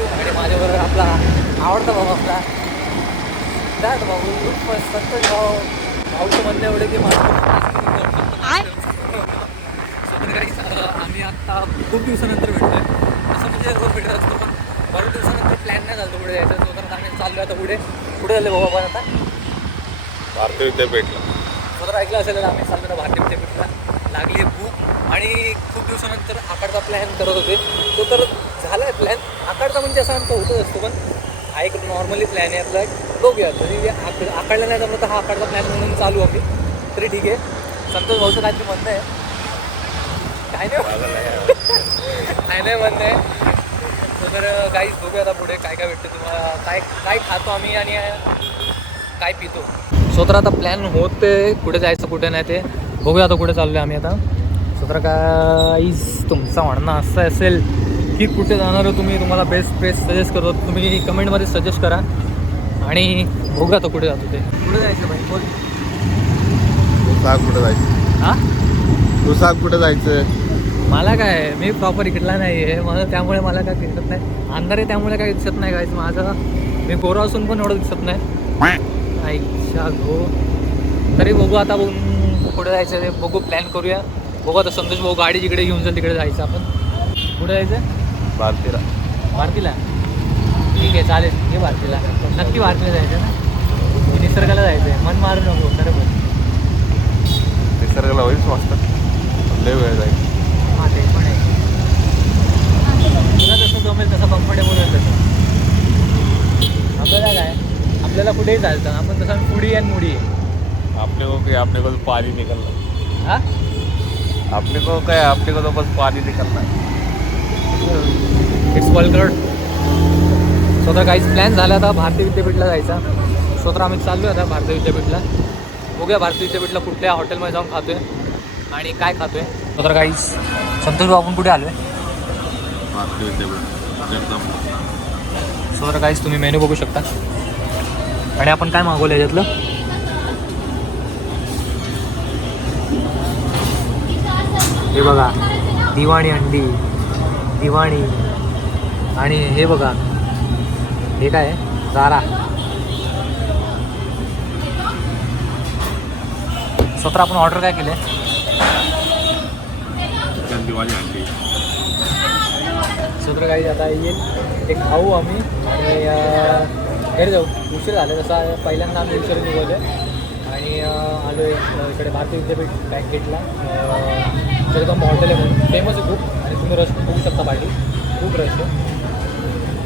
आणि माझ्याबरोबर आपला आवडता भाऊ आपला सिद्धार्थ भाऊ संतोष भाऊ. भाऊचं म्हणणं एवढं की आम्ही आत्ता खूप दिवसानंतर भेटतोय. असं म्हणजे रोज भेटत असतो पण बऱ्याच दिवसानंतर प्लॅन नाही झालं पुढे यायचं. तो तर आम्ही चाललो आता पुढे झाले बाबा पण आता भारतीय विद्यापीठला. स्वतः ऐकलं असेल आम्ही चाललो ना भारतीय विद्यापीठला. लागली भूक आणि खूप दिवसानंतर आकाडचा प्लॅन करत होते. तो तर झाला आहे प्लॅन. आकाडचा म्हणजे असं आमचा होतच असतो पण हा एक नॉर्मली प्लॅन आहे आपला. बघूया तरी आकाडला नाही जमलं तर हा आकाडचा प्लॅन म्हणून चालू आम्ही. तरी ठीक आहे. संतोष भाऊचं काहीतरी म्हणणं आहे. काय नाही म्हणणं आहे. तर काहीच बघूया आता पुढे काय काय भेटतं तुम्हाला. काय खातो आम्ही आणि काय पितो. सो तर आता प्लॅन होते कुठे जायचं कुठे नाही ते बघूया. आता कुठे चाललो आहे आम्ही आता. सो तर काहीच तुमचं म्हणणं असं असेल की कुठे जाणार हो तुम्ही, तुम्हाला बेस्ट प्लेस सजेस्ट करतो. तुम्ही कमेंटमध्ये सजेस्ट करा आणि बघूया आता कुठे जातो ते. कुठे जायचं भाई बोल. तू सांग कुठं जायचं. हां तू सांग कुठं जायचं. मला काय मी प्रॉपर इकडला नाही आहे मला त्यामुळे मला काय दिसत नाही. अंधार आहे त्यामुळे काही दिसत नाही काहीच. माझं मी गोरा असून पण एवढं दिसत नाही. आईच्या गो. तरी बघू आता बघून कुठे जायचं ते बघू. प्लॅन करूया. बघू आता संतोष भाऊ गाडी जिकडे घेऊन जाईल तिकडे जायचं आपण. कुठे जायचं. भारतीला. भारतीला ठीक आहे चालेल. हे भारतीला नक्की भारतीला जायचं ना. निसर्गाला जायचं आहे. मन मारू नको खरं पण. निसर्गाला होईच वाजता लय वेळ जाईल. हां ते पण आहे. तुला जसं जमेल तसं कम्फर्टेबल होईल तसं. आपल्याला काय आपल्याला कुठेही चालतं. आपण तसं पुढी आणि मुडी आहे. अपने को तो पानी निकलना. हां अपने को तो बस पानी निकलना. इट्स वल्गर्ड. सो तर काहीच प्लॅन झाला आता भारतीय विद्यापीठला जायचा. सो तर आम्ही चाललो आता भारतीय विद्यापीठला. बघूया भारतीय विद्यापीठला कुठल्या हॉटेलमध्ये जाऊन खातो आहे आणि काय खातो आहे. सो तर काहीच संतोष भाऊ आपण कुठे आलो आहे. भारतीय विद्यापीठ एकदम. सो तर काहीच तुम्ही मेनू बघू शकता. आणि आपण काय मागवलं याच्यातलं. हे बघा दिवाणी अंडी दिवाणी. आणि हे बघा हे काय आहे जारा. स्वतः आपण ऑर्डर काय केलं आहे. दिवाळी अंडी. सूत्र काही आता येईल ते खाऊ आम्ही आणि घरी जाऊ. उशीर झाले तसा पहिल्यांदा आम्ही उशीर निघवलो आणि आलो आहे इकडे भारतीय विद्यापीठ बँकेटला. एकदम हॉटेल आहे म्हणून फेमस आहे खूप. आणि तुम्ही रश बघू शकता पाठी खूप रश आहे.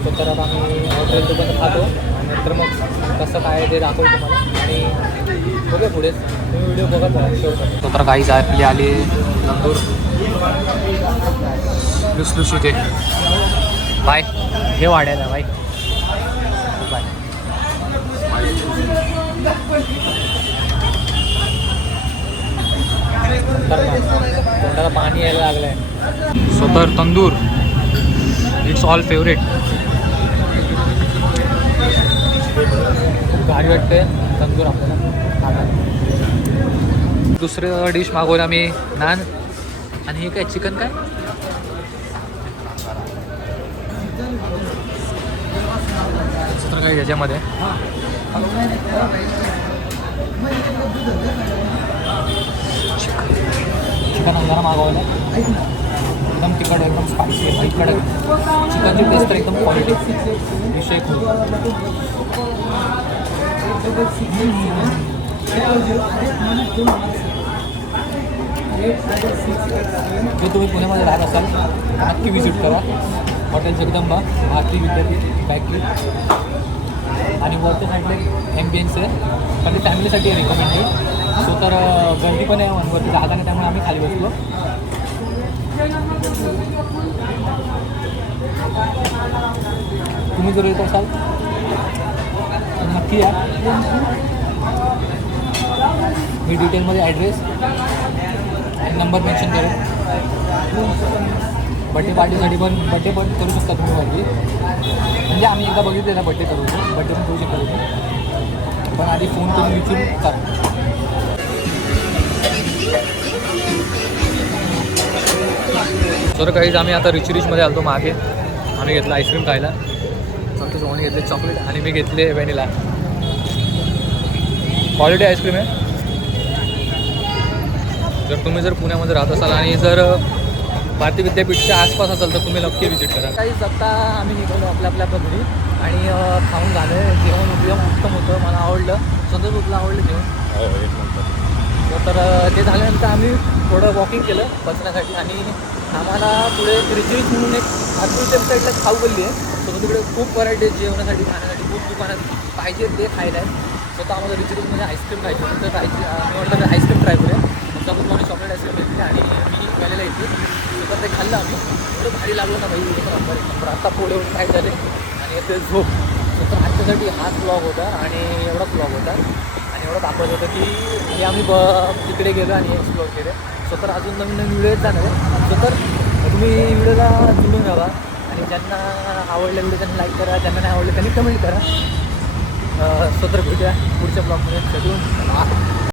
तर आता आम्ही हॉटेल तोपर्यंत खातो आणि नंतर मग कसं काय ते दाखवतो तुम्हाला. आणि बघूया पुढेच तुम्ही व्हिडिओ बघत राहा शेवट. तर काहीच आपली आली तंदूर लुसलुशीत आहे. बाय हे वाढायला बाय बाय. तोंडाला पाणी यायला लागलं आहे. सो तर तंदूर इट्स ऑल फेवरेट. खूप भारी वाटते तंदूर आपल्याला. दुसरं डिश मागवलं आम्ही नान. आणि हे काय चिकन काय दुसरं काही याच्यामध्ये चिकन अंगारा मागवलं. एकदम तिखट एकदम स्पायसी आहे. कडक चिकनची टेस्ट तर एकदम क्वालिटी विषय खूप. जर तुम्ही पुण्यामध्ये राहत असाल नक्की विजिट करा हॉटेल जगदंबा भारतीय विद्यापीठ बँकेट. आणि वरच्या साईडला एम्बियन्स आहे पण ते फॅमिलीसाठी आहे रिकमेंडेड. सो तर गर्दी पण आहे वरती जागा नाही त्यामुळे आम्ही खाली बसलो. तुम्ही जर येत असाल तर नक्की या. मी डिटेलमध्ये ॲड्रेस आणि नंबर मेन्शन करेन. बड्डे पार्टीसाठी पण बड्डे पण करू शकता तुम्ही वरती. म्हणजे आम्ही एकदा बघितलेला बड्डे करू बड्डे पण करू शकता तुम्ही. पण आधी फोन करून विचारून करा. तर काहीच आम्ही आता रिच रिचमध्ये आलो मागे. आम्ही घेतला आईस्क्रीम खायला. संतोष भाऊने घेतले चॉकलेट आणि मी घेतले व्हॅनिला. क्वालिटी आईस्क्रीम आहे. जर तुम्ही जर पुण्यामध्ये राहत असाल आणि जर भारतीय विद्यापीठच्या आसपास असाल तर तुम्ही नक्की विजिट करा. काहीच आत्ता आम्ही निघालो आपल्या घरी आणि खाऊन झालं आहे. जेवण एकदम उत्तम होतं, मला आवडलं. संतोष भाऊला आवडलं जेवण. तर ते झाल्यानंतर आम्ही थोडं वॉकिंग केलं बसण्यासाठी आणि आम्हाला पुढे रिचरीज म्हणून एक आतूरच्या साईडला खाऊ गल्ली आहे. तर तिकडे खूप व्हरायटी जेवणासाठी खाण्यासाठी खूप दुकानात पाहिजे ते खायला आहे. स्वतः आम्हाला रिचरीजमध्ये आईस्क्रीम खायची होती. तर मी म्हटलं तर आईस्क्रीम ट्राय करूया. सबूत मला चॉकलेट आईस्क्रीम घेतली आणि मी व्हॅनिला घेतली. तर ते खाल्लं आम्ही. एवढं भारी लागलं ना भाई, एक नंबर. आत्ता पोळे वगैरे काय झाले आणि ते झोप. तर आजच्यासाठी हाच ब्लॉग होता आणि एवढाच ब्लॉग होता आणि एवढं दाखवत होतं की हे आम्ही तिकडे गेलो आणि एक्सप्लोअर केले. सो तर अजून नवीन नवीन व्हिडिओ येत जाणार आहे. सो तर तुम्ही व्हिडिओला जुळून राहा आणि ज्यांना आवडलं व्हिडिओ त्यांनी लाईक करा, ज्यांना नाही आवडलं त्यांनी कमेंट करा. सो तर भेटूया पुढच्या ब्लॉगमध्ये. भेटून